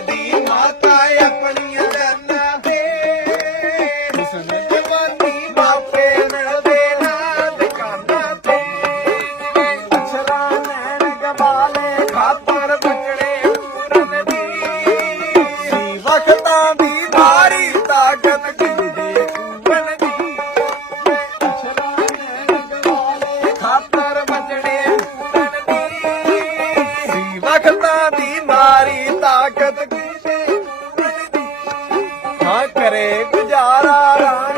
ਦੀ ਮਾਤਾ ਆਪਣੀਆਂ ਦਰਨਾਂ ਦੇ। ਜਵਾਨੀ ਮਾਪੇ ਮਿਲਦੇ ਨਾ ਦੁਕਾਨਾਂ ਤੇ। ਅਛਰਾ ਨੈਣ ਗਵਾਲੇ ਖਾਤਰ ਬਚੜੇ ਪੂਰਨ ਦੀ। ਵਕਤਾਂ ਦੀ ਹਾਂ ਕਰੇ ਗੁਜ਼ਾਰਾ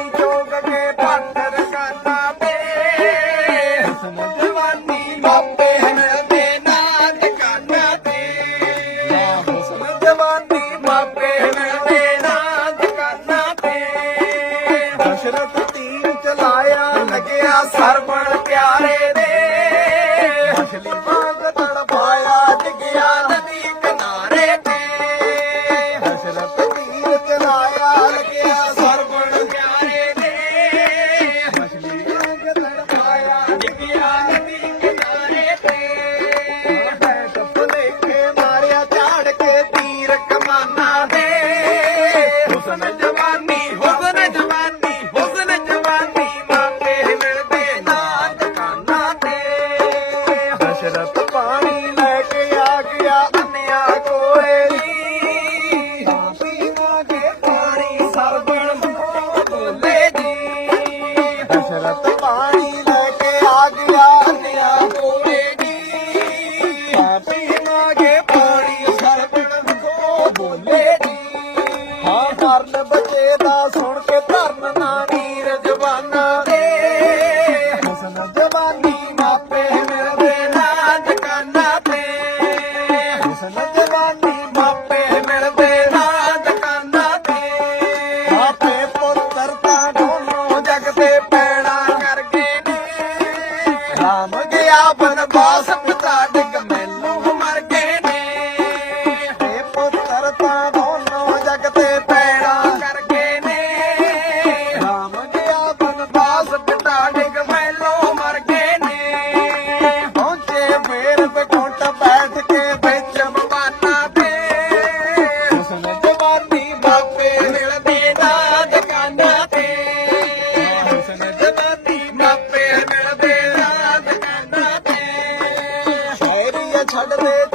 大家来登 राम के आपन बास छड़